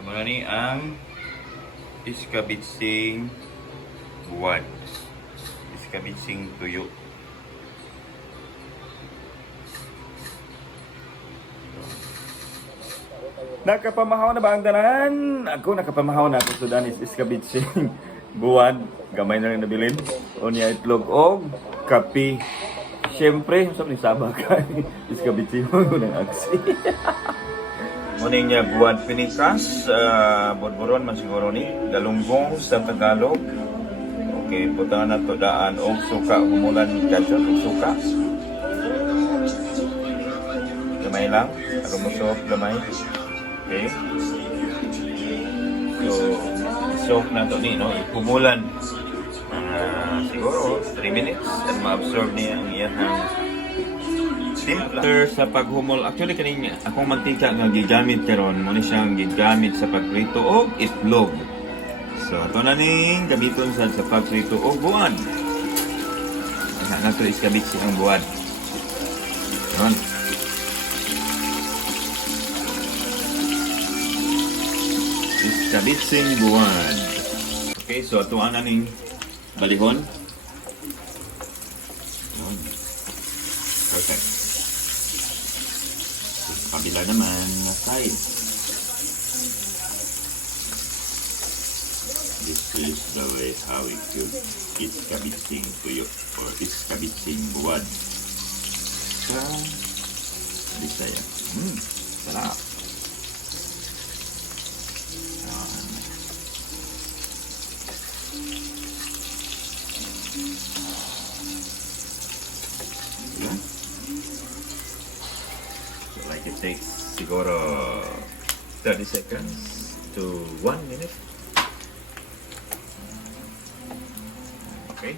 So muna ni ang iskabitsing buwan. Iskabitsing tuyo. Nakapamahaw na ba ang tanan? Ako nakapamahaw na ako Sudan is iskabitsing buwan. Gamay na rin nabilin. Unya itlog o kape. Siyempre, sabi ni Sabah ka. Iskabitsing mo ng aksi. Muning niya buwan pinikas. Borboron man siguro ni. Galunggong sa Tagalog. Okay, punta na to daan o suka. Humulan gadget o suka. Gamay lang. Alumusok, gamay. Okay. So, soak na to ni, no? Ipumulan. Siguro 3 minutes and ma-absorb niya ang iyang timpla. Sa paghumol, actually kanina akong mantika nga gigamit karon mo ni siyang gigamit sa pagprito og itlog. So, ito na ning gamiton sa pagprito og buwan. Na to iskabit ang buwan. Yun. Iskabitsing buwan. Okay, so ito na ning balihon. Perfect. Sa kabila naman na side. This is the way how we cook iskabitsing tuyo or iskabitsing buwan sa Bisaya. Sarap. So like it takes siguro 30 seconds to 1 minute. Okay.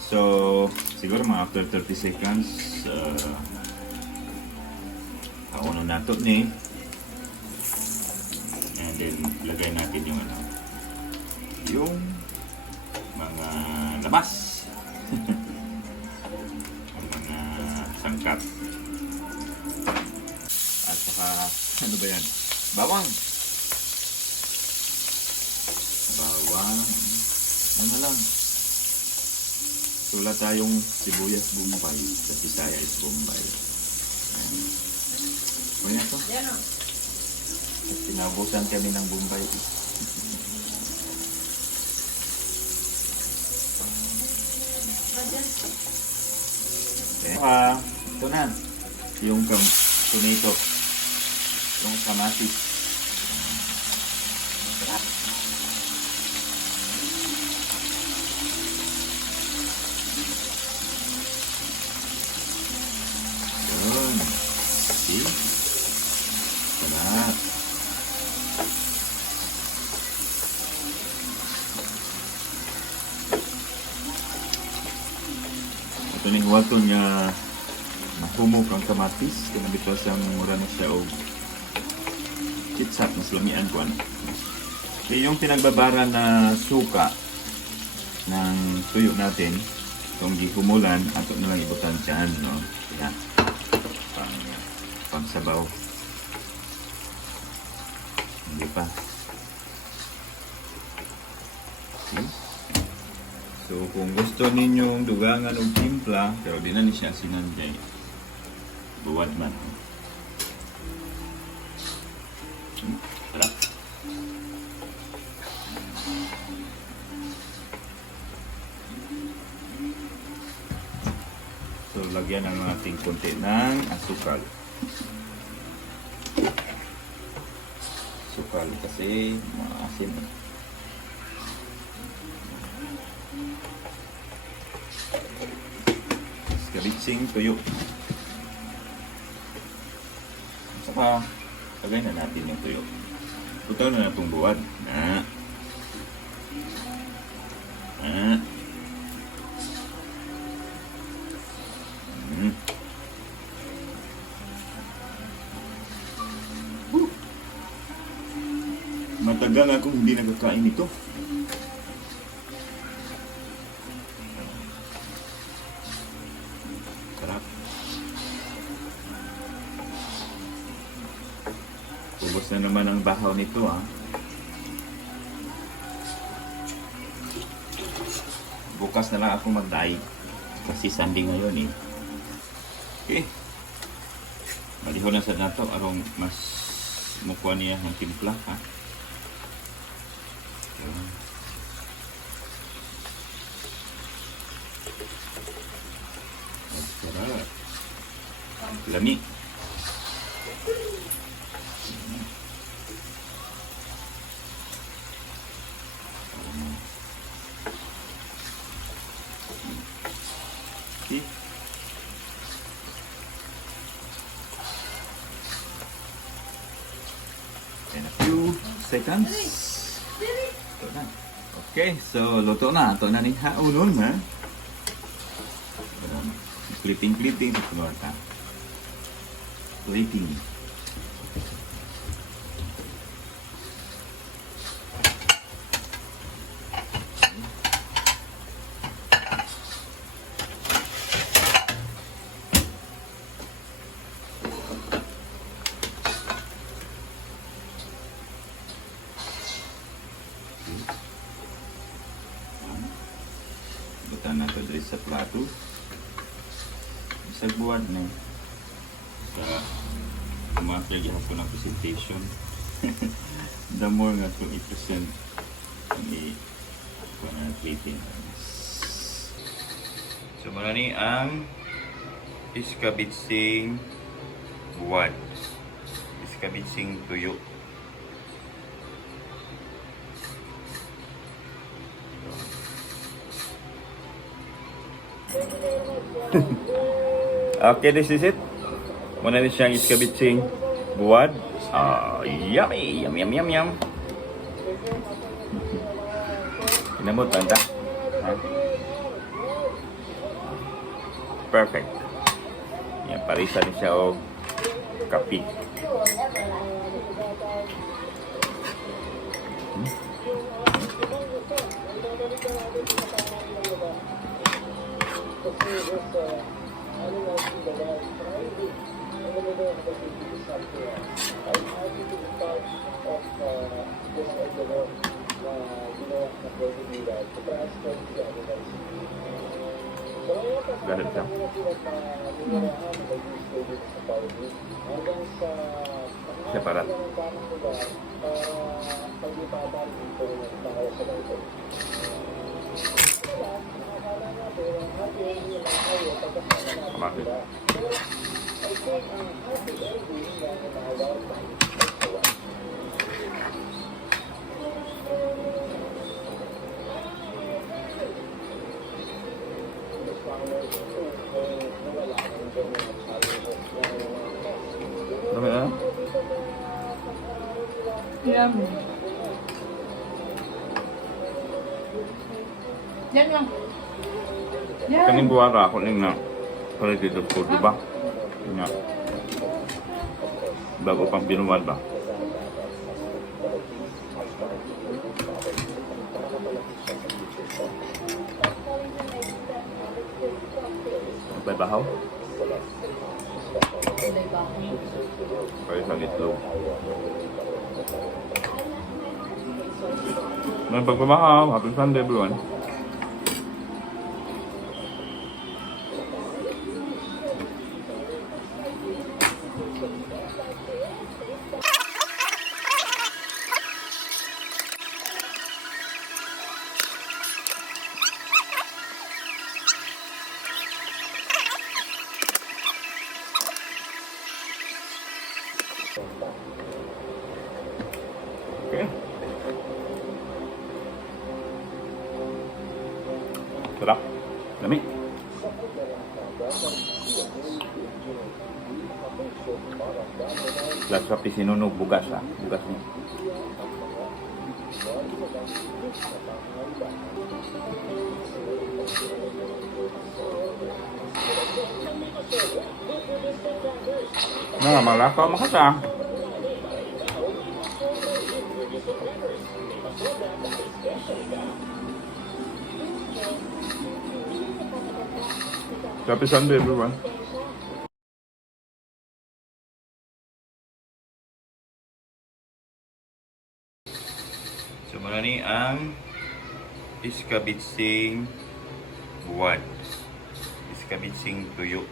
So siguro mga after 30 seconds pauno nato ni and then lagay natin yung mga labas. Ang mga sangkap. At saka, ano ba yan? Bawang. Bawang. Ano lang. Wala tayong sibuyas Bombay. Sa Bisaya is Bombay. Kaya ito. Pinabusan kami ng Bombay. Okay. Ito na. Yung tomato. Yung kamatis. Yun. See? Sarap. Ito ni huwaton niya mahumok ang kamatis. Kinabitwas ang mura na siya o kitsap na salamian ko. So, yung pinagbabara na suka ng tuyo natin, itong gihumulan, ato na lang ibutan dyan, no? Yan. Pang sabaw. Hindi pa. Okay. So, kung gusto ninyong dugangan o timpla, pero di na ni siya sinanjay. Buwad man. Sarap. So, lagyan ng ating konti ng asukal. Asukal kasi maasim. Iskabitsing tuyo. Saka, lagay na natin yung tuyo. Putaw na itong buwad. Matagal akong hindi nagkakain ito. Sarap. Ubos na naman ang ang bahaw nito ah. Bukas na lang ako mag-dye. Kasi Sunday ngayon eh. Okay. Malihon na sa nato. Arong mas mukuha niya ang timpla ha. Sarap. Lami. Okay. In a few seconds. Ito na. Okay, so luto na. Ito na ni haunon ha. Clipping sa keluar ta. Clipping. Butan na ito dito sa plato. Sa buwan na sa umakya gihapon ang presentation. The more nga 20% ang i-plating. So muna ni ang iskabitsing buwan. Iskabitsing tuyo. Okay, this is it. Muna na siyang iskabitsing buwad. Yummy! Yum, yum, yum, yum. Inamot, tanda. Perfect. Yan, parisa ni siya o kapi. Ganun siya. Separat. Bakit? Dami na? Yummy. Yan lang. Yan. Kaning buwara ako ning na quality of food, diba? Nga. Bago pang binuwad ba? May bahaw? Kaya sa itlog. May pagpamahaw. Happy Sunday, everyone. Okay. Sarap. Dami. Lasa pisinunog bugas ha. Bugas niya. Malasa makasa. Happy Sunday, everyone. So, muna ni ang iskabitsing buwan. Iskabitsing tuyo.